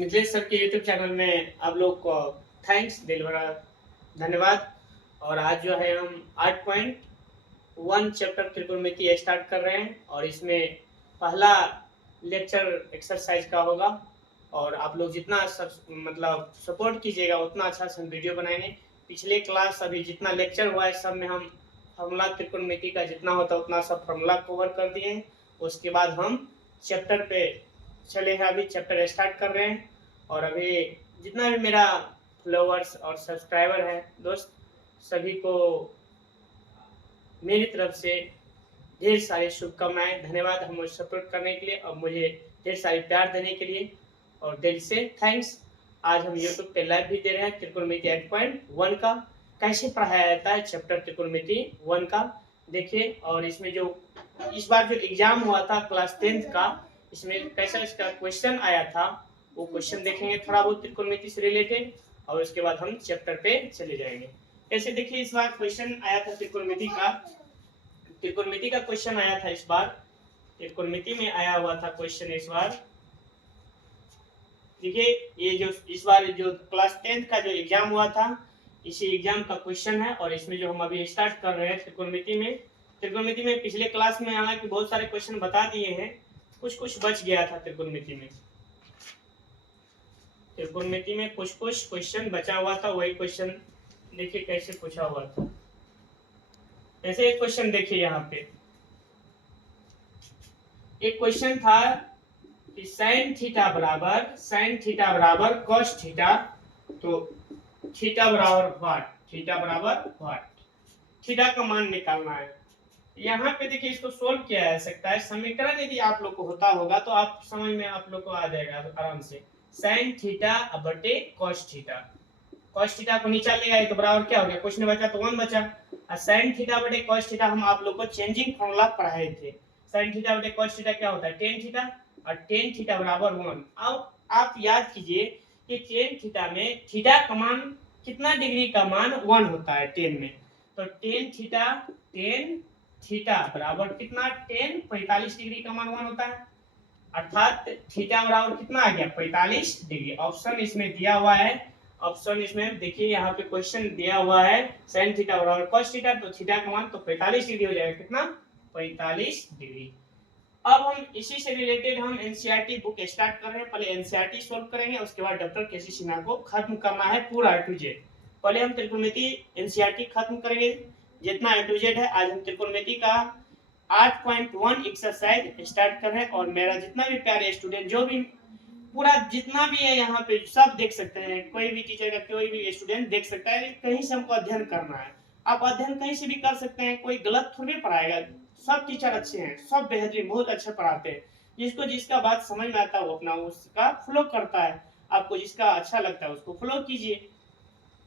Mithilesh sir के YouTube channel में आप लोग को थैंक्स दिल भरा धन्यवाद। और आज जो है हम 8.1 चैप्टर त्रिकोणमिति स्टार्ट कर रहे हैं और इसमें पहला लेक्चर एक्सरसाइज का होगा। और आप लोग जितना मतलब सपोर्ट कीजिएगा उतना अच्छा से हम वीडियो बनाएंगे। पिछले क्लास अभी जितना लेक्चर हुआ है सब में हम फॉर्मूला त्रिकोणमिति का जितना होता है उतना सब फॉर्मूला कवर कर दिए हैं। उसके बाद हम चैप्टर पे चले हैं, अभी चैप्टर स्टार्ट कर रहे हैं। और अभी जितना भी मेरा फॉलोअर्स और सब्सक्राइबर है दोस्त, सभी को मेरी तरफ से ढेर सारी शुभकामनाएं, धन्यवाद हमें सपोर्ट करने के लिए और मुझे ढेर सारी प्यार देने के लिए और दिल से थैंक्स। आज हम यूट्यूब पे लाइव भी दे रहे हैं त्रिकोणमिति 8.1 का कैसे पढ़ाया जाता है, चैप्टर त्रिकोणमिति 1 का देखिए। और इसमें जो इस बार जो एग्जाम हुआ था क्लास 10th का, इसमें कैसा इसका क्वेश्चन आया था वो क्वेश्चन देखेंगे थोड़ा बहुत त्रिकोणमिति से रिलेटेड, और उसके बाद हम चैप्टर पे चले जाएंगे। ऐसे देखिए इस बार क्वेश्चन आया था त्रिकोणमिति का क्वेश्चन आया था इस बार, त्रिकोणमिति में आया हुआ था क्वेश्चन इस बार। देखिए ये जो इस बार जो क्लास 10th का जो एग्जाम हुआ था इसी एग्जाम का क्वेश्चन है। और इसमें जो हम अभी स्टार्ट कर रहे हैं त्रिकोणमिति में पिछले क्लास में हालांकि बहुत सारे क्वेश्चन बता दिए हैं, कुछ कुछ बच गया था त्रिकोणमिति में कुछ कुछ क्वेश्चन बचा हुआ था। वही क्वेश्चन देखिए कैसे पूछा हुआ था। ऐसे एक क्वेश्चन देखिए, यहाँ पे एक क्वेश्चन था कि साइन थीटा बराबर कॉस थीटा, तो थीटा बराबर व्हाट, थीटा का मान निकालना है। यहाँ पे देखिए इसको सोल्व किया जा सकता है। समीकरण यदि आप लोग को होता होगा तो आप समझ में आप लोग को आ जाएगा आराम से। साइन थीटा बटे कॉस थीटा को नीचे ले आए तो बराबर क्या हो गया, कुछ नहीं बचा तो 1 बचा। और साइन थीटा बटे कॉस थीटा हम आप लोग को चेंजिंग फॉर्मूला पढ़ाए थे। साइन थीटा बटे कॉस थीटा क्या होता है, टेन थीटा, और टेन थीटा बराबर 1। अब आप याद कीजिए कि टेन थीटा में थीटा का मान कितना डिग्री का मान 1 होता है 10 में, तो टेन थीटा बराबर कितना, 10 45 डिग्री का मान 1 होता है, अर्थात थीटा बराबर कितना आ गया 45 डिग्री। ऑप्शन इसमें दिया हुआ है, ऑप्शन इसमें देखिए यहाँ पे क्वेश्चन दिया हुआ है sin थीटा बराबर cos थीटा, तो थीटा का मान तो 45 डिग्री हो जाएगा, कितना 45 डिग्री। अब हम इसी से रिलेटेड हम एनसीईआरटी बुक स्टार्ट कर रहे हैं। पहले एनसीईआरटी सॉल्व करेंगे, उसके बाद डॉक्टर केसी सिन्हा को खत्म करना है पूरा A to Z। पहले हम त्रिकोणमिति एनसीईआरटी खत्म करेंगे जितना A to Z है। आज हम त्रिकोणमिति का 8.1 एक्सरसाइज स्टार्ट कर रहे हैं। और मेरा जितना भी प्यारे स्टूडेंट जो भी पूरा जितना भी है यहाँ पे सब देख सकते हैं, कोई भी टीचर का कोई भी स्टूडेंट देख सकता है। कहीं से हमको अध्ययन करना है, आप अध्ययन कहीं से भी कर सकते हैं, कोई गलत थोड़ी पढ़ाएगा। सब टीचर अच्छे हैं, सब बेहतरीन बहुत अच्छा पढ़ाते हैं। जिसको जिसका बात समझ में आता है वो अपना उसका फॉलो करता है। आपको जिसका अच्छा लगता है उसको फॉलो कीजिए।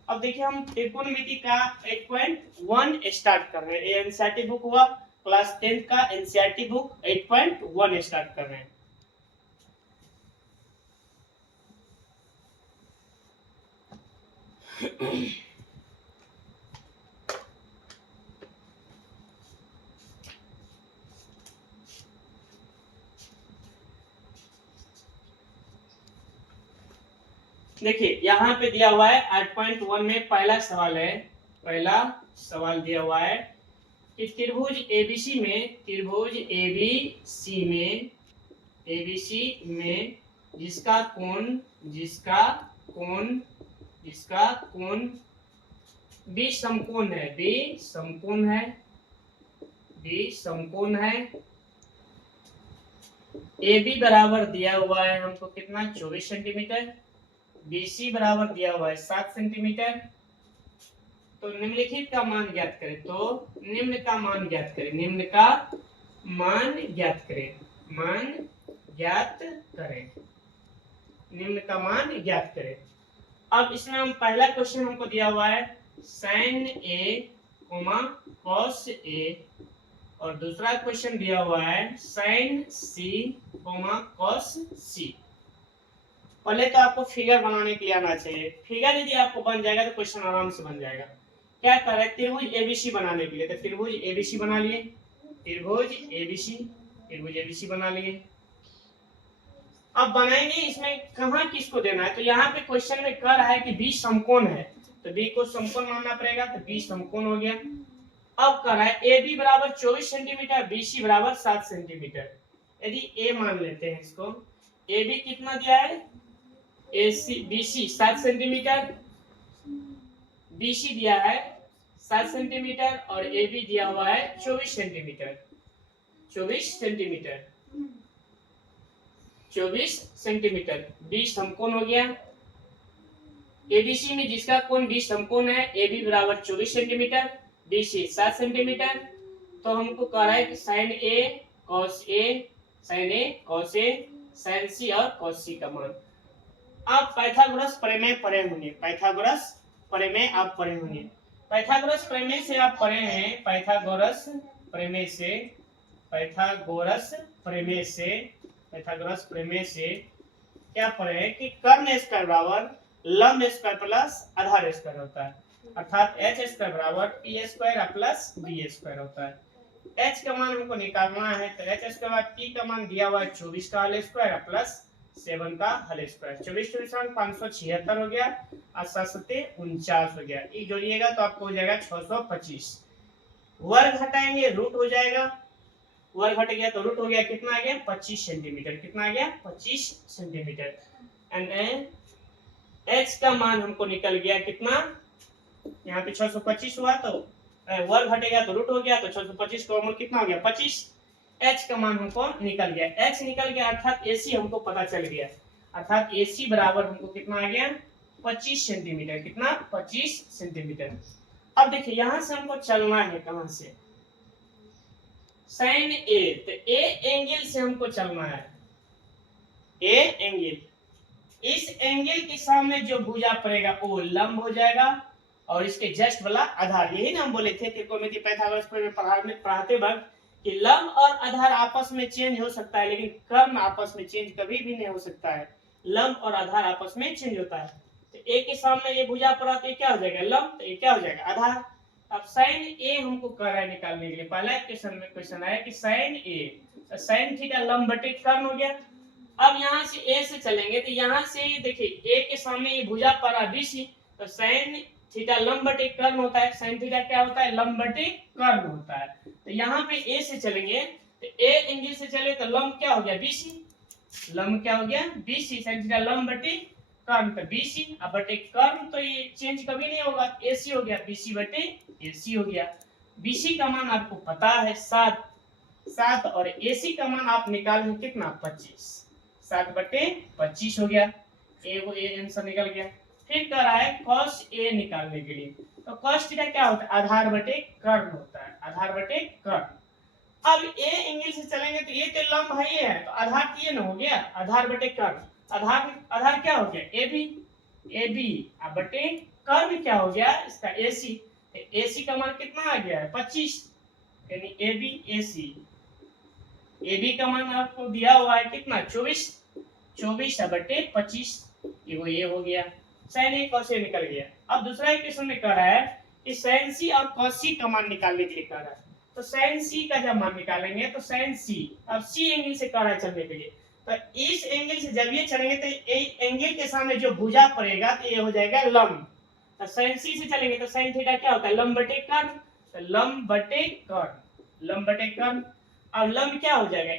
अब देखिए हम त्रिकोणमिति का 8.1 स्टार्ट कर रहे हैं। एनसीईआरटी बुक हुआ क्लास 10 का, एनसीईआरटी बुक 8.1 स्टार्ट कर रहे हैं। देखिए यहाँ पे दिया हुआ है 8.1 में पहला सवाल दिया हुआ है कि त्रिभुज एबीसी में जिसका कोण बी समकोण है। ए बी बराबर दिया हुआ है हमको कितना 24 सेंटीमीटर, BC बराबर दिया हुआ है 7 सेंटीमीटर। तो निम्नलिखित का मान ज्ञात करें, तो निम्न का मान ज्ञात करें। अब इसमें हम पहला क्वेश्चन हमको दिया हुआ है sin A, cos A, और दूसरा क्वेश्चन दिया हुआ है sin C, cos C। पहले तो आपको फिगर बनाने के लिए आना चाहिए। फिगर यदि आपको बन जाएगा तो क्वेश्चन आराम से बन जाएगा। क्या कर रहे हैं, त्रिभुज एबीसी बनाने के लिए, तो त्रिभुज एबीसी बना लिए, त्रिभुज एबीसी बना लिए। अब बनाएंगे इसमें कहाँ किसको देना है, तो यहाँ पे क्वेश्चन में कह रहा है कि बी समकोण है, तो बी को समकोण मानना पड़ेगा, तो बी समकोण हो गया। अब कह रहा है ए बी बराबर 24 सेंटीमीटर, बी सी बराबर 7 सेंटीमीटर। यदि ए मान लेते हैं इसको, ए बी कितना दिया है, A C B C 7 centimetre, B C दिया है 7 सेंटीमीटर और ए बी दिया हुआ है 24 सेंटीमीटर, 24 सेंटीमीटर, 24 सेंटीमीटर। बी समकोण हो गया। एबीसी में जिसका कोण बी समकोण है, ए बी बराबर 24 सेंटीमीटर, बी सी 7 सेंटीमीटर। तो हमको कह रहा है कि sign A cos A, sign A cos A, sign सी और कॉस सी का मान। आप पाइथागोरस प्रमेय पढ़े होंगे, पाइथागोरस प्रमेय आप पढ़े होंगे। पाइथागोरस प्रमेय से आप पढ़े हैं, पाइथागोरस प्रमेय से, पाइथागोरस प्रमेय से, पाइथागोरस प्रमेय से क्या पढ़े हैं कि कर्ण स्क्वायर बराबर लंब स्क्वायर प्लस आधार स्क्वायर होता है, अर्थात एच स्क्वायर बराबर P square plus B square होता है। एच का मान हमको निकालना है, तो एच स्क्वायर पी का मान दिया हुआ है 24 का होल स्क्वायर प्लस 7 का होल स्क्वायर, 24 576 हो गया और 7 49 हो गया। ये जोड़िएगा तो आपको हो जाएगा 625। वर्ग हटाएंगे रूट हो जाएगा, वर्ग हट गया तो रूट हो गया, कितना आ गया 25 सेंटीमीटर, कितना आ गया 25 सेंटीमीटर। एंड एच का मान हमको निकल गया कितना, यहाँ पे 625 हुआ तो वर्ग हटेगा तो रूट हो गया, तो 625 का वर्गमूल कितना हो गया 25। एच का मान हमको निकल गया, एच निकल गया अर्थात एसी हमको पता चल गया, अर्थात एसी बराबर हमको कितना आ गया 25 सेंटीमीटर, कितना 25 सेंटीमीटर। अब देखिए यहां से हमको चलना है कहां से, साइन ए, तो ए एंगल से हमको चलना है, ए एंगल, इस एंगल के सामने जो भुजा पड़ेगा वो लंब हो जाएगा और इसके जस्ट वाला आधार, यही ना हम बोले थे त्रिकोणमिति पाइथागोरस में पढ़ाते वक्त कि लंब और आधार आपस में चेंज हो सकता है लेकिन कर्ण आपस में चेंज कभी भी नहीं हो सकता है, लंब और आधार आपस में चेंज होता है। तो ए के सामने ये भुजा पड़ा तो ये क्या हो जाएगा लंब, तो ये क्या हो जाएगा आधार। अब साइन ए हमको कह रहा है निकालने के लिए, पहला क्वेश्चन में क्वेश्चन आया कि साइन ए, तो साइन थीटा लंब बटे कर्ण हो गया। अब यहाँ से ए से चलेंगे तो यहाँ से देखिए ए के सामने ये भुजा पड़ा बीसी, तो साइन थीटा लंब बटे कर्ण होता है, साइन थीटा क्या होता है लंब बटे कर्ण होता है। तो यहाँ पे ए से चलेंगे तो ए एंगल से चले तो लंब क्या हो गया बीसी, लंब क्या हो गया बीसी, साइन थीटा लंब बटे कर्ण, तो बीसी अब बटे कर्ण, तो ये चेंज कभी नहीं होगा, एसी हो गया, बीसी बटे एसी हो गया। बीसी का मान आपको पता है 7 और एसी का मान आप निकाल लें कितना 25, 7/25 हो गया, ए वो ए आंसर निकल गया। फिर कह रहा है cos a निकालने के लिए, तो cos थीटा क्या होता है आधार बटे कर्ण होता है, आधार बटे कर्ण। अब a एंगल से चलेंगे तो ये तो लंब है, ये है तो आधार तो ये ना हो गया आधार बटे कर्ण, आधार क्या हो गया ab बटे कर्ण क्या हो गया इसका ac, ac का मान कितना आ गया है 25, यानी ab ac, AB का मान आपको दिया हुआ है कितना 24/25, ये हो गया, साइन ए कॉस ए निकल गया। अब दूसरा क्वेश्चन में कह रहा है कि साइन सी और कॉस सी का मान निकालने के लिए कह रहा है, तो साइन सी का जब मान निकालेंगे तो साइन सी, अब सी एंगल से कह रहा है चलने के लिए, तो इस एंगल से जब ये चलेंगे तो एंगल के सामने जो भुजा पड़ेगा तो ये हो जाएगा लंब, तो साइन सी से चलेंगे तो साइन थीटा क्या होता है लंब बटे कर्ण, तो लंब बटे कर्ण, लंब बटे कर्ण। अब लंब क्या हो जाएगा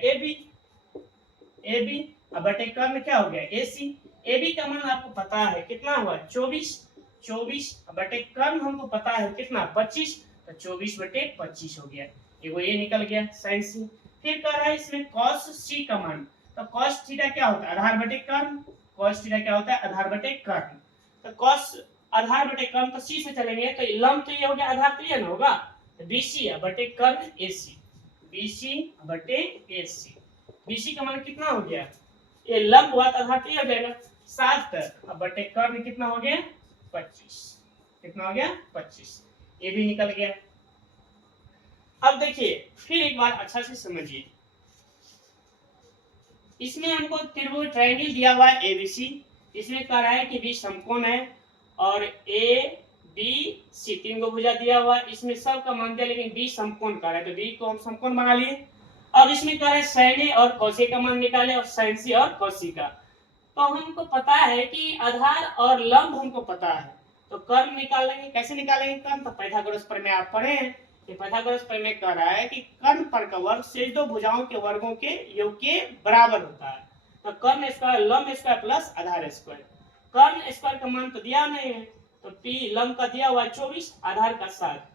AB अब बटे कर्ण क्या हो गया AC, AB का मान आपको पता है कितना हुआ 24 बटे कर्ण हमको पता है कितना 25, तो 24/25 हो गया, ये निकल गया साइन सी। फिर कह रहा है इसमें cos c का मान, तो cos थीटा क्या होता है आधार बटे कर्ण, cos थीटा क्या होता है आधार बटे कर्ण, तो cos आधार बटे कर्ण, तो c से चलेंगे तो लंब तो ये हो गया आधार तो ये ना होगा, तो BC बटे कर्ण AC, BC बटे AC, BC का मान कितना हो गया, ये लंब हुआ तो आधार हो जाएगा 7 अब बटे कर्ण कितना हो गया 25, कितना हो गया 25, ये भी निकल गया। अब देखिए फिर एक बार अच्छा से समझिए, इसमें हमको त्रिभुज ट्रायंगल दिया हुआ है ABC, इसमें कह रहा है कि B समकोण है और ABC 3 को भुजा दिया हुआ है, इसमें सब का मान दिया लेकिन B समकोण कह रहा है, तो B को हम समकोण बना लिए। अब इसमें क्या है, sin A और cos A का मान निकाले और sin C और cos C का। तो हमको पता है कि आधार और लंब हमको पता है, तो कर्ण निकाल लेंगे। कैसे निकालेंगे कर्ण? तो पाइथागोरस प्रमेय आप पढ़े हैं। ये पाइथागोरस प्रमेय कह रहा है कि कर्ण पर का वर्ग शेष दो भुजाओं के वर्गों के योग के बराबर होता है। तो कर्ण स्क्वायर लंब स्क्वायर प्लस आधार स्क्वायर। कर्ण स्क्वायर का मान तो दिया नहीं है, तो p लंब का दिया हुआ है 24, आधार का 7।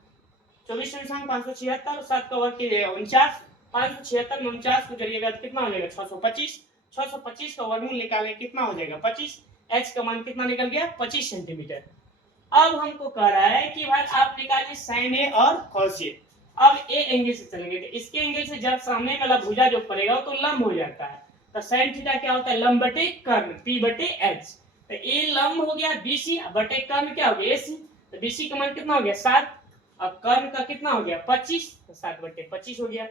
24 576, 7 का वर्ग कीजिएगा 49, 576 में 49 को जोड़िएगा तो कितना हो जाएगा 625। 625 का वर्गमूल निकालें कितना हो जाएगा 25। h का मान कितना निकल गया 25 सेंटीमीटर। अब हमको कह रहा है कि भाई आप निकालिए sin A और cos A। अब A एंगल से चलेंगे, तो इसके एंगल से जब सामने वाला भुजा जो पड़ेगा तो लंब हो जाता है। तो sin थीटा क्या होता है, लंब बटे कर्ण P बटे H। तो A लंब हो गया BC बटे कर्ण क्या हो गया AC। तो BC का मान कितना हो गया 7 और कर्ण का कितना हो गया 25, तो 7 बटे 25 हो गया।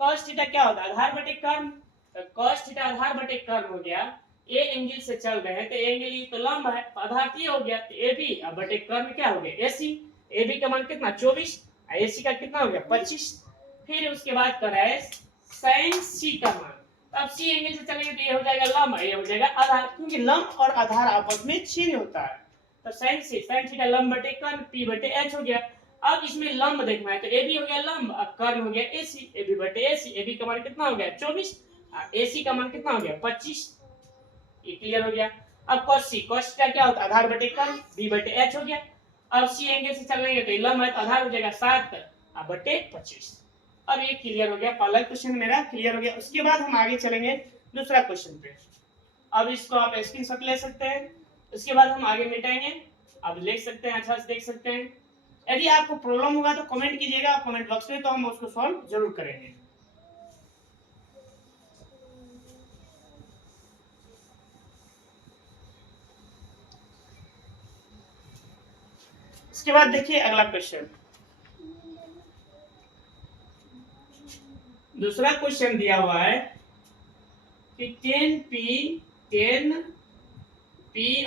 cos थीटा क्या होता है, आधार बटे कर्ण। तो cos थीटा आधार बटे कर्ण हो गया। ए एंगल से चल रहे हैं तो एंगल ये तो लंब है, आधार t हो गया, तो ए बी अब बटे कर्ण क्या हो गया AC। ए बी का मान कितना 24 और AC का कितना हो गया 25। फिर उसके बाद कर रहा है sin C का मान। अब C एंगल से चलेंगे तो ये हो जाएगा लंब, ये हो जाएगा आधार, क्योंकि लंब और आधार आपस में छिन्न होता है। तो sin C sin थीटा लंब बटे कर्ण P बटे H हो गया। अब इसमें लंब देखना है तो AB हो गया लंब और कर्ण हो गया AC, AB बटे AC। AB का मान कितना हो गया 24 और AC का मान कितना हो गया 25। ये क्लियर हो गया। अब cos C, cos का क्या होता है आधार बटे कर्ण B बटे H हो गया। अब C एंगल से चलेंगे तो लंब है तो आधार हो जाएगा 7 बटे 25। अब ये क्लियर हो गया, पहला क्वेश्चन मेरा क्लियर हो गया। उसके बाद हम आगे चलेंगे दूसरा क्वेश्चन पे। अब इसको आप स्क्रीनशॉट ले सकते हैं, उसके बाद हम आगे मिटाएंगे। आप लिख सकते हैं, अच्छा से देख सकते हैं। यदि आपको प्रॉब्लम होगा तो कमेंट कीजिएगा कमेंट बॉक्स में, तो हम उसको सॉल्व जरूर करेंगे। इसके बाद देखिए अगला क्वेश्चन। दूसरा क्वेश्चन दिया हुआ है कि 10p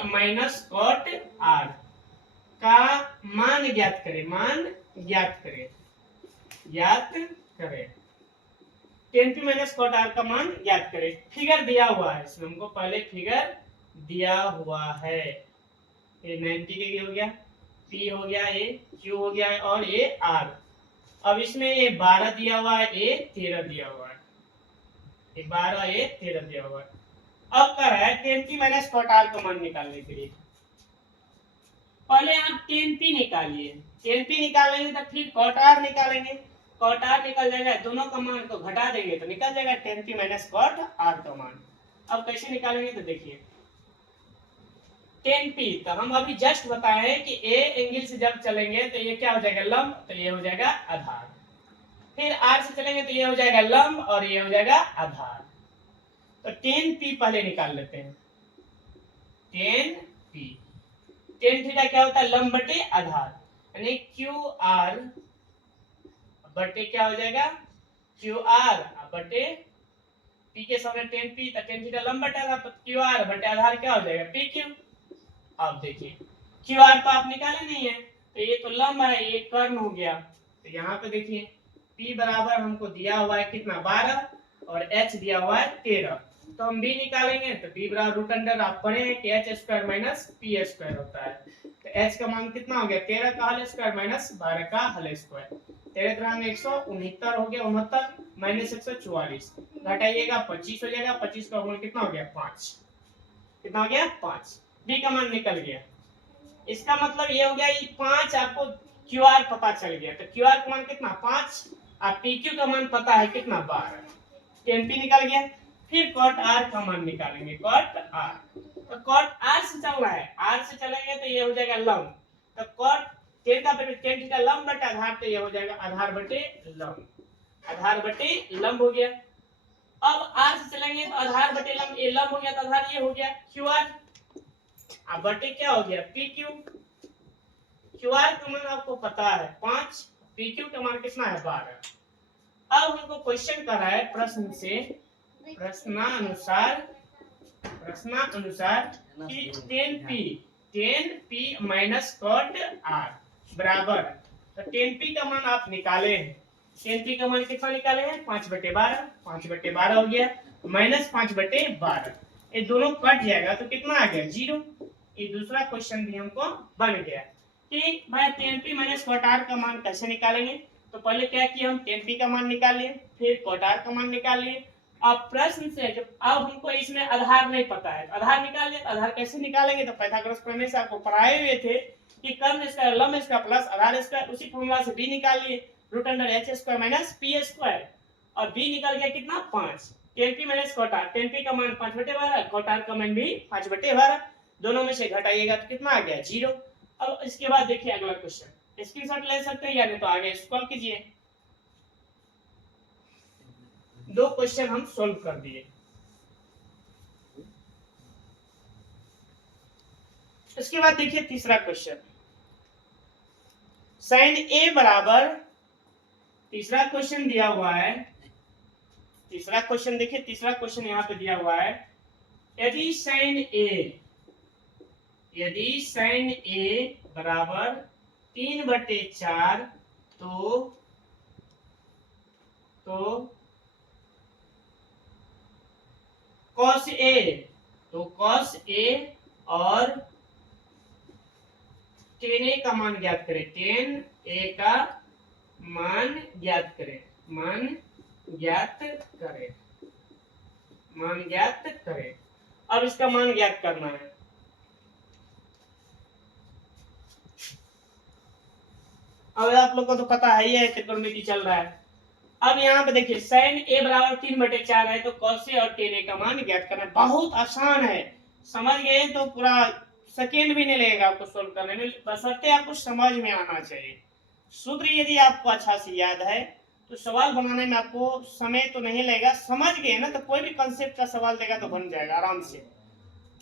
माइनस कॉट r का मान ज्ञात करें। मान ज्ञात करें, ज्ञात करें। 10p माइनस कॉट r का मान ज्ञात करें। फिगर दिया हुआ है, इसमें हमको पहले फिगर दिया हुआ है। ये 90 डिग्री हो गया, p हो गया, ये q हो गया और ये r। अब इसमें ये 12 दिया हुआ है, ये 13 दिया हुआ है, ये 12 ये 13 दिया हुआ है। अब क्या है 10p माइनस कॉट r का मान निकालने के लिए पहले आप 10p निकालिए। 10p निकालेंगे तो फिर कॉट r निकालेंगे, कॉट r निकल जाएगा, दोनों का मान को घटा देंगे तो निकल जाएगा 10p माइनस कॉट r का मान। अब कैसे निकालेंगे तो देखिए 10p, तो हम अभी जस्ट बताए हैं कि a एंगल से जब चलेंगे तो ये क्या हो जाएगा लंब, तो ये हो जाएगा आधार। फिर r से चलेंगे तो ये हो जाएगा लंब और ये हो जाएगा आधार। तो 10p पहले निकाल लेते हैं। 10p, 10 थीटा क्या होता है लंब बटे आधार, यानी qr बटे क्या हो जाएगा qr बटे p के सामने 10p, तो 10 थीटा लंब बटे आधार, तो qr बटे आधार क्या हो जाएगा pq। अब देखिए qr तो आप निकाले नहीं है, तो ये तो लंब है, ये कर्ण हो गया। तो यहाँ पे देखिए p बराबर हमको दिया हुआ है कितना 12 और h दिया हुआ है 13। तो हम b निकालेंगे तो b बराबर रूट अंडर, आप पढ़े हैं कि h square minus p square होता है। तो h का मान कितना हो गया 13 का होल स्क्वायर माइनस 12 का होल स्क्वायर। 13 तरह में 169 हो गया, 69 माइनस 144 घटाइएगा 25 हो जाएगा। 25 का गुण कितना हो गया 5, कितना हो गया 5। b का मान निकल गया। इसका मतलब ये हो गया ये 5 आपको qr पता चल गया, तो qr का मान कितना 5 और pq का मान पता है कितना 12, 10p निकल गया। फिर cot r का मान निकालेंगे, cot r। तो cot r से चलना है, r से चलेंगे तो ये हो जाएगा लंब, तो cot 10 का 10 थीटा लंब बटे आधार, तो ये हो जाएगा आधार बटे लंब, आधार बटे लंब हो गया। अब r से चलेंगे तो आधार बटे लंब, ये लंब हो गया तो आधार ये हो गया qr, अब बटे क्या हो गया pq। qr का मान आपको पता है 5, pq का मान कितना है 12। अब हमको क्वेश्चन कर रहा है प्रश्न से, प्रश्नानुसार कि 10p माइनस कॉट r बराबर, तो 10p का मान आप निकाले हैं टेन पी का मान कितना निकाले हैं 5/12, 5/12 हो गया माइनस 5/12, ये दोनों कट जाएगा तो कितना आ गया 0। ये दूसरा क्वेश्चन भी हमको बन गया कि भाई tan P minus cot R का मान कैसे निकालेंगे। तो पहले क्या किया हम टेन पी का मान निकाल लिए, फिर कॉट आर का मान निकाल लिए। अब प्रश्न से जब अब हमको इसमें आधार नहीं पता है, आधार निकाल लिया। आधार कैसे निकालेंगे, तो पाइथागोरस प्रमेय से आपको पढ़ाए हुए थे कि कर्ण स्क्वायर लंब स्क्वायर प्लस आधार स्क्वायर, उसी फॉर्मूला से बी निकाल लिए, root under H square minus P square, और बी निकल गया कितना 5। Tan P minus cot R, tan P का मान 5/12, कॉट आर का मान भी 5/12, दोनों में से घटाइएगा तो कितना आ गया 0। अब इसके बाद देखिए अगला क्वेश्चन, स्क्रीनशॉट ले सकते हैं या नहीं तो आगे सॉल्व कीजिए। दो क्वेश्चन हम सॉल्व कर दिए। इसके बाद देखिए तीसरा क्वेश्चन, साइन ए बराबर, तीसरा क्वेश्चन दिया हुआ है, तीसरा क्वेश्चन देखिए, तीसरा क्वेश्चन यहाँ पे दिया हुआ है, यदि साइन ए बराबर 3/4 तो cos ए और tan ए का मान ज्ञात करें, tan ए का मान ज्ञात करें, मान ज्ञात करें। अब इसका मान ज्ञात करना है। अब आप लोग को तो पता है ही है त्रिकोणमिति चल रहा है। अब यहाँ पे देखिए sin a बराबर 3/4 है तो cos a और tan a का मान ज्ञात करना है। बहुत आसान है, समझ गए तो पूरा सेकेंड भी नहीं लगेगा आपको सोल्व करने में, बशर्ते आपको समझ में आना चाहिए। सूत्र यदि आपको अच्छा से याद है तो सवाल बनाने में आपको समय तो नहीं लगेगा, समझ गए ना, तो कोई भी कंसेप्ट का सवाल देगा तो बन जाएगा आराम से।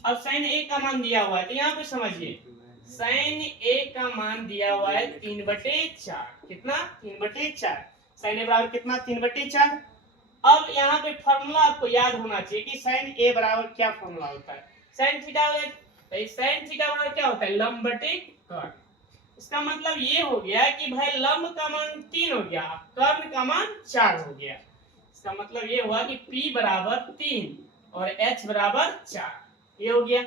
अब sin a का मान दिया हुआ है तो यहाँ पे समझिए, sin a का मान दिया हुआ है 3/4, कितना 3/4, sin a बराबर कितना 3/4। अब यहाँ पे फॉर्मूला आपको याद होना चाहिए कि sin a बराबर क्या फॉर्मूला होता है, sin थीटा बराबर क्या होता है लंब बटे कर्ण। इसका मतलब ये हो गया कि भाई लंब का मान 3 हो गया, कर्ण का मान 4 हो गया। इसका मतलब ये हुआ कि p बराबर 3 और h बराबर 4, ये हो गया।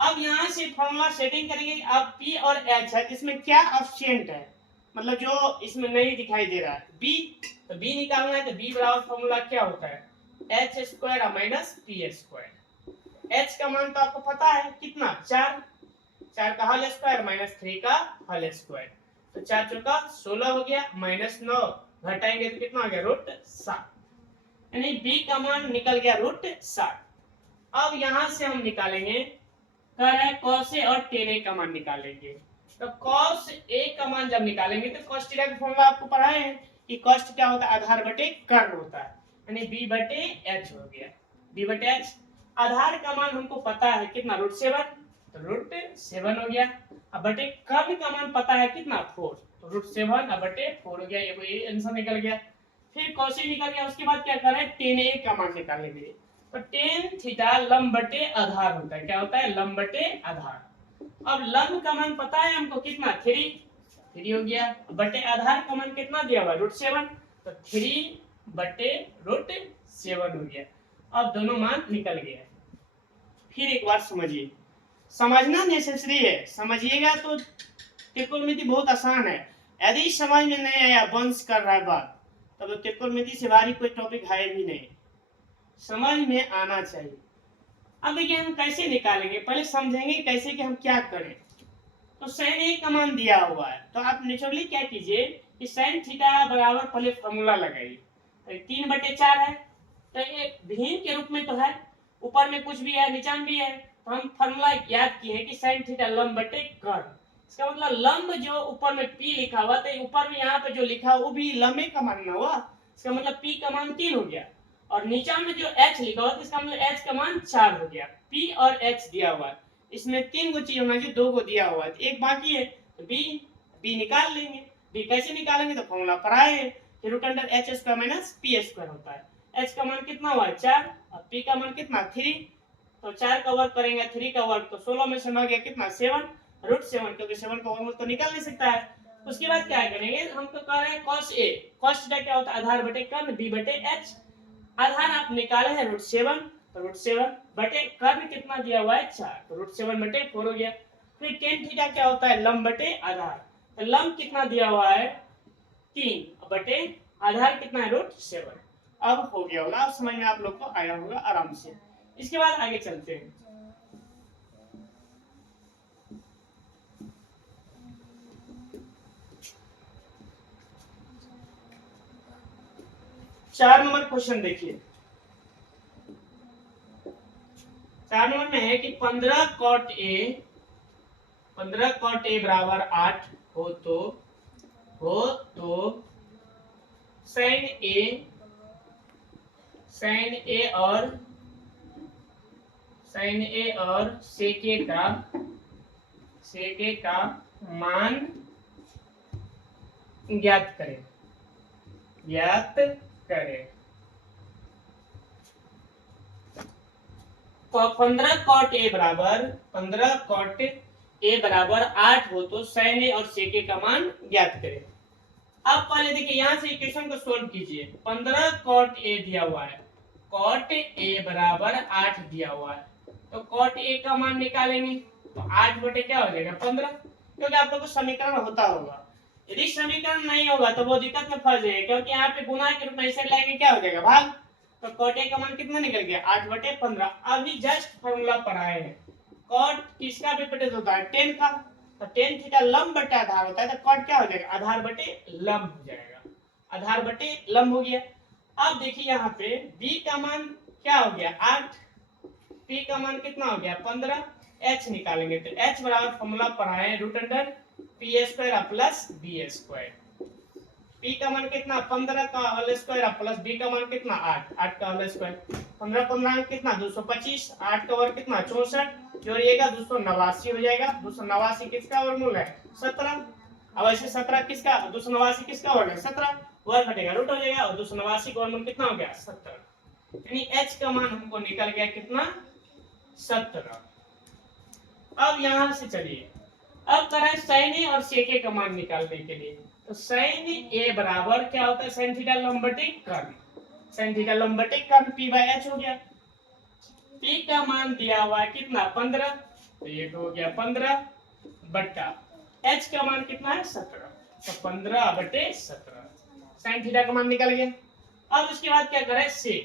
अब यहाँ से फॉर्मूला सेटिंग करेंगे। अब p और h है, इसमें क्या एब्सेंट है, मतलब जो इसमें नहीं दिखाई दे रहा है b, तो b निकालना है तो b बराबर फॉर्मूला क्या होता है h square minus p square. h का मान तो आपको पता है कितना 4, 4 का होल स्क्वायर माइनस 3 का होल स्क्वायर, तो 4 चौका 16 हो गया, माइनस 9 घटाएंगे तो कितना हो गया √7, यानी b का मान निकल गया √7। अब यहाँ से हम निकालेंगे, कह रहा है cos a और tan a का मान निकालेंगे। तो cos a का मान जब निकालेंगे तो cos थीटा का फॉर्मूला आपको पढ़ाए हैं कि cos क्या होता है आधार बटे कर्ण होता है, यानी b/h हो गया, b/h। आधार का मान हमको पता है कितना √7, तो √7 हो गया। अब बटे कर्ण का मान पता है कितना 4, तो √7/4 हो गया, ये आंसर निकल गया। फिर cos a निकल गया, उसके बाद क्या कर रहे हैं tan a का मान निकालेंगे। तो tan थीटा लंब बटे आधार होता है, क्या होता है लंब बटे आधार। अब लंब का मान पता है हमको कितना 3 हो गया, बटे आधार का मान कितना दिया हुआ √7, तो 3/√7 हो गया। अब दोनों मान निकल गया। फिर एक बार समझिए, समझना नेसेसरी है, समझिएगा तो त्रिकोणमिति बहुत आसान है। यदि समझ में नहीं आया वंश कर रहा है बात, तब तो त्रिकोणमिति से भारी कोई टॉपिक है भी नहीं, समझ में आना चाहिए। अब देखिए हम कैसे निकालेंगे, पहले समझेंगे कैसे कि हम क्या करें। तो sin a का मान दिया हुआ है तो आप नेचुरली क्या कीजिए कि sin थीटा बराबर पहले फॉर्मूला लगाइए, 3/4 है तो ये भिन्न के रूप में तो है, ऊपर में कुछ भी है नीचे में भी है, तो हम फॉर्मूला याद किए हैं कि sin थीटा लंब बटे कर्ण। इसका मतलब लंब जो ऊपर में p लिखा हुआ तो ऊपर में यहाँ पे जो लिखा वो भी लंबे का मान ना हुआ, इसका मतलब p का मान 3 हो गया, और नीचे में जो h लिखा हुआ तो इसका मतलब h का मान 4 हो गया। p और h दिया हुआ है, इसमें 3 गो चीज होना चाहिए, 2 गो दिया हुआ है, एक बाकी है तो b निकाल लेंगे। b कैसे निकालेंगे तो फॉर्मूला पढ़ाए हैं कि √h² माइनस p स्क्वायर होता है। h का मान कितना हुआ 4 और p का मान कितना 3, तो 4 का वर्ग करेंगे 3 का वर्ग तो 16 में से 9 गया कितना 7 √7, क्योंकि 7 का वर्गमूल तो निकाल नहीं सकता है, उसके बाद क्या करेंगे, हम तो कह रहे हैं cos a, cos थीटा क्या होता है, आधार बटे कर्ण b बटे h। आधार आप निकाले हैं √7, तो √7 बटे कर्ण कितना दिया हुआ है 4, तो √7 बटे 4 हो गया। फिर tan थीटा क्या होता है, लंब बटे आधार, तो लंब कितना दिया हुआ है 3 बटे आधार कितना है √7। अब हो गया होगा, अब समझ में आप लोग को आया होगा आराम से। इसके बाद आगे चलते हैं। चार नंबर क्वेश्चन देखिए, 4 नंबर में है कि 15 cot a बराबर 8 हो तो sin a और sec a का मान ज्ञात करें। तो 15 cot a बराबर 8 हो तो sin a और sec a का मान ज्ञात करें। अब पहले देखिए यहाँ से इक्वेशन को सोल्व कीजिए। 15 cot a दिया हुआ है, cot a बराबर 8 दिया हुआ है, तो cot a का मान निकालेंगे तो 8 बटे क्या हो जाएगा 15, क्योंकि आप लोगों को समीकरण होता होगा। यदि समीकरण नहीं होगा तो वो दिक्कत में फंस जाएगा, क्योंकि यहाँ पे गुणा के रूप में ऐसे लाएंगे क्या हो जाएगा भाग, तो cot a का मान कितना निकल गया 8 बटे 15। अभी जस्ट फॉर्मूला पढ़ाए हैं, cot किसका विपरीत होता है tan का, तो tan थीटा लंब बटे आधार होता है, तो cot क्या हो जाएगा आधार बटे लंब हो जाएगा, आधार बटे लंब हो गया। अब देखिए यहाँ पे b का मान क्या हो गया 8, p का मान कितना हो गया 15, h निकालेंगे तो h बराबर फॉर्मूला पढ़ाए √under p square plus b square. p का मान कितना 15 का होल स्क्वायर प्लस b का मान कितना 8 का होल स्क्वायर। 15 15 कितना 225, 8 का वर्ग कितना 64, जोड़िएगा 289 हो जाएगा। 289 किसका वर्गमूल है 17। अब ऐसे 17 किसका 289 किसका वर्ग है 17, वर्ग घटेगा रूट हो जाएगा, और 289 का वर्गमूल कितना हो गया 17, यानी h का मान हमको निकल गया कितना 17। अब यहां से चलिए, अब करें sin a और sec a का मान निकालने के लिए, तो sin a बराबर क्या होता है sin थीटा लंब बटे कर्ण, sin थीटा लंब बटे कर्ण p/h हो गया। p का मान दिया हुआ है कितना 15, तो ये तो हो गया 15 बट्टा h का मान कितना है 17, तो 15 बटे 17 sin थीटा का मान निकल गया। अब उसके बाद क्या करें sec।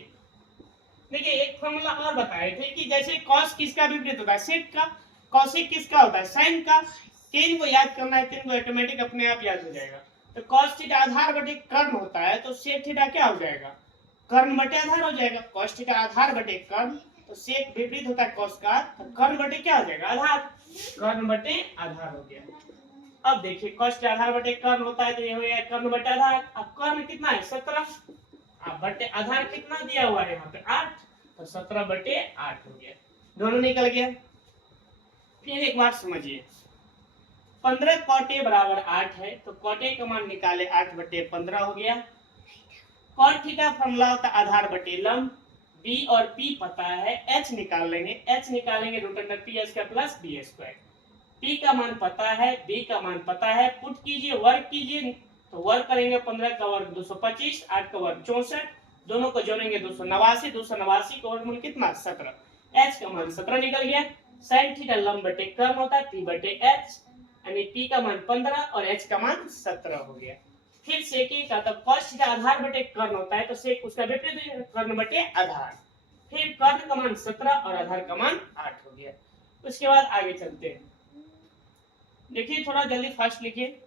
देखिए एक फॉर्मूला और बताए थे कि जैसे cos किसका विपरीत होता है sec का, cosec किसका होता है sin का, tan को याद करना है, tan को ऑटोमेटिक अपने आप याद हो जाएगा। तो cos थीटा आधार बटे कर्ण होता है, तो sec थीटा क्या हो जाएगा कर्ण बटे आधार हो जाएगा। cos थीटा आधार बटे कर्ण, तो sec विपरीत होता है cos का, तो कर्ण बटे क्या हो जाएगा आधार, कर्ण बटे आधार हो गया। अब देखिए cos थीटा आधार बटे कर्ण होता है, तो ये हो गया कर्ण बटे आधार। अब कर्ण कितना है 17, अब बटे आधार कितना दिया हुआ है यहाँ पे 8, तो 17 बटे 8 हो गया, दोनों निकल गया। फिर एक बात समझिए, 15 cot a बराबर 8 है, तो cot a का मान निकाले 8 बटे 15 हो गया। cot थीटा फॉर्मूला होता है आधार बटे लंब, b और p पता है, h निकाल लेंगे, h निकालेंगे √under p square plus b square. p का मान पता है, b का मान पता है, पुट कीजिए वर्ग कीजिए, तो वर्ग करेंगे 15 का वर्ग 225, 8 का वर्ग 64, दोनों को जोड़ेंगे 289, 289 का वर्गमूल कितना 17, h का मान 17 निकल गया। sin थीटा लंब बटे कर्ण होता है p बटे h, यानी p का मान 15 और h का मान 17 हो गया। फिर sec का, तब cos थीटा आधार बटे कर्ण होता है, तो sec उसका विपरीत कर्ण बटे आधार, फिर कर्ण का मान 17 और आधार का मान 8 हो गया। उसके बाद आगे चलते हैं, देखिए थोड़ा जल्दी फास्ट लिखिए।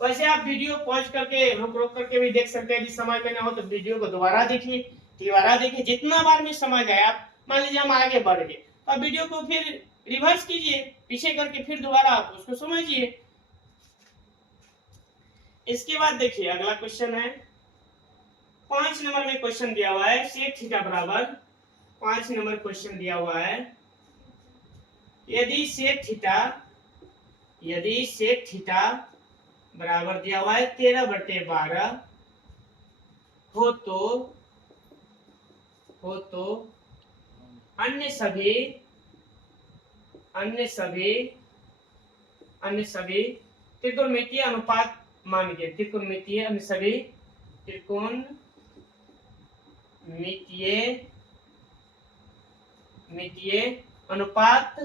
वैसे आप वीडियो पॉज करके रुक रुक करके भी देख सकते हैं, यदि समझ में ना हो तो वीडियो को दोबारा देखिए, जितना बार में समझ आए। आप मान लीजिए हम आगे बढ़ गए, तो आप वीडियो को फिर रिवर्स कीजिए, पीछे करके फिर दोबारा आप उसको समझिए। इसके बाद देखिए अगला क्वेश्चन है 5 नंबर में क्वेश्चन दिया हुआ है sec थीटा बराबर, 5 नंबर क्वेश्चन दिया हुआ है, यदि sec थीटा बराबर दिया हुआ है 13 बटे 12 हो तो अन्य अन्य सभी त्रिकोणमितीय अनुपात मान के त्रिकोणमितीय अन्य सभी त्रिकोणमितीय अनुपात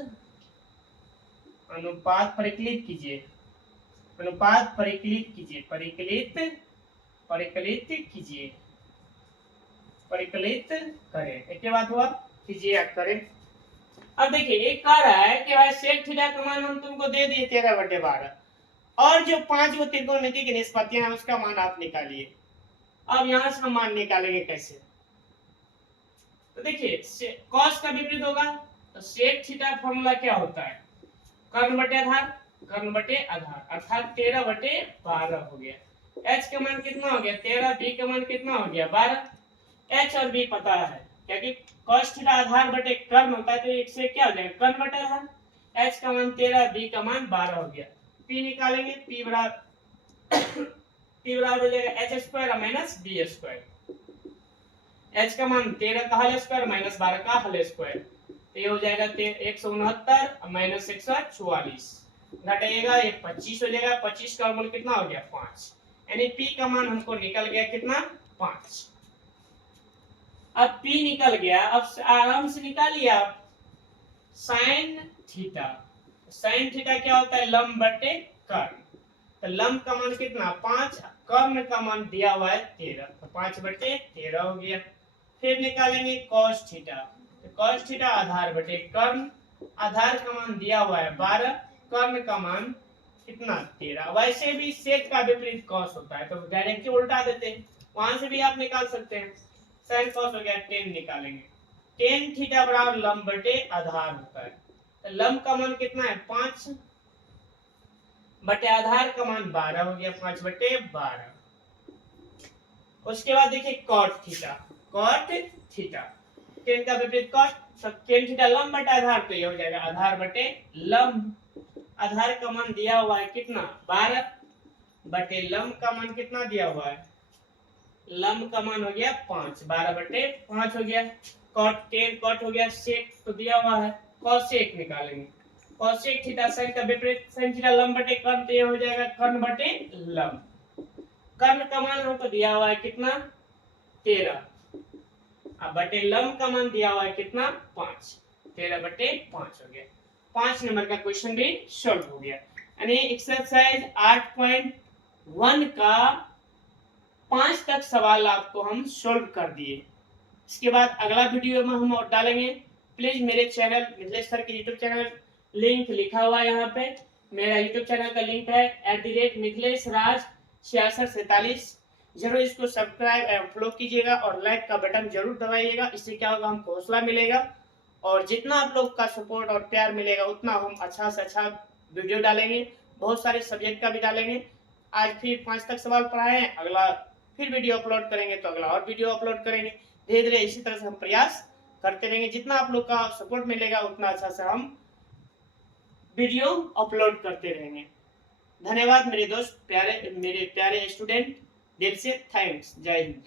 परिकलित कीजिए परिकलित करें। एक बात हुआ, कीजिए आप करें। अब देखिए एक कह रहा है कि भाई सेक थीटा का मान हम तुमको दे दिए 13/12 और जो 5 वो त्रिकोणमिति की निष्पत्तियां हैं उसका मान आप निकालिए। अब यहां से हम मान निकालेंगे कैसे? तो देखिए cos का विपरीत होगा तो सेक थीटा फॉर्मूला क्या होता है? कर्ण बटे आधार अर्थात 13/12 हो गया। h का मान कितना हो गया 13, b का मान कितना हो गया 12। h और b पता है क्योंकि cos थीटा आधार बटे कर्ण होता है तो एक से क्या हो जाएगा कर्ण बटे आधार। h का मान 13, b का मान 12 हो गया। p निकालेंगे, p बराबर हो जाएगा h square minus b square. h का मान 13 का होल स्क्वायर माइनस 12 का होल स्क्वायर तो ये हो जाएगा 169 माइनस 144 घटेगा ये 25 हो जाएगा। 25 का वर्गमूल कितना हो गया 5, यानी p का मान हमको निकल गया कितना 5। अब p निकल गया, अब आराम से निकालिए आप sin थीटा। sin थीटा क्या होता है लंब बटे कर्ण, तो लंब का मान कितना 5, कर्ण का मान दिया हुआ है 13 तो 5/13 हो गया। फिर निकालेंगे cos थीटा, तो cos थीटा आधार बटे कर्ण, आधार का मान दिया हुआ है 12, कर्ण का मान कितना 13। वैसे भी सेक का विपरीत cos होता है तो डायरेक्ट उल्टा देते हैं, वहां से भी आप निकाल सकते हैं। sin cos हो गया 10 निकालेंगे। tan थीटा बराबर लंब बटे आधार होता है तो लंब का मान कितना है 5 बटे आधार का मान 12 हो गया 5/12। उसके बाद देखिए cot थीटा tan का विपरीत cot, सब tan थीटा लंब बटे आधार तो ये हो जाएगा आधार बटे लंब। आधार का मान दिया हुआ है कितना 12 बटे लंब का मान कितना दिया हुआ है लंब का मान हो गया 5, 12/5 हो गया। cot हो गया, sec तो दिया हुआ है cosec निकालेंगे। cosec थीटा sin का विपरीत sin थीटा लंब बटे कर्ण तो ये हो जाएगा कर्ण बटे लंब। कर्ण का मान हमको दिया हुआ है कितना 13, अब बटे लंब का मान दिया हुआ है कितना 5, 13/5 हो गया। 5 नंबर का क्वेश्चन भी सॉल्व हो गया। यानी एक्सरसाइज 8.1 का 5 तक सवाल आपको हम सॉल्व कर दिए। इसके बाद अगला वीडियो में हम और डालेंगे। प्लीज मेरे चैनल मिथिलेश सर के यूट्यूब चैनल लिंक लिखा हुआ है यहाँ पे, मेरा यूट्यूब चैनल का लिंक है @mithleshRaj6647। जरूर इसको सब्सक्राइब एवं फॉलो कीजिएगा और लाइक का बटन जरूर दबाइएगा। इससे क्या होगा हमको हौसला मिलेगा और जितना आप लोग का सपोर्ट और प्यार मिलेगा उतना हम अच्छा से अच्छा वीडियो डालेंगे, बहुत सारे सब्जेक्ट का भी डालेंगे। आज फिर 5 तक सवाल पढ़ाए हैं, अगला फिर वीडियो अपलोड करेंगे तो अगला और वीडियो अपलोड करेंगे। धीरे धीरे इसी तरह से हम प्रयास करते रहेंगे, जितना आप लोग का सपोर्ट मिलेगा उतना अच्छा से हम वीडियो अपलोड करते रहेंगे। धन्यवाद मेरे दोस्त मेरे प्यारे स्टूडेंट, दिल से थैंक्स। जय हिंद।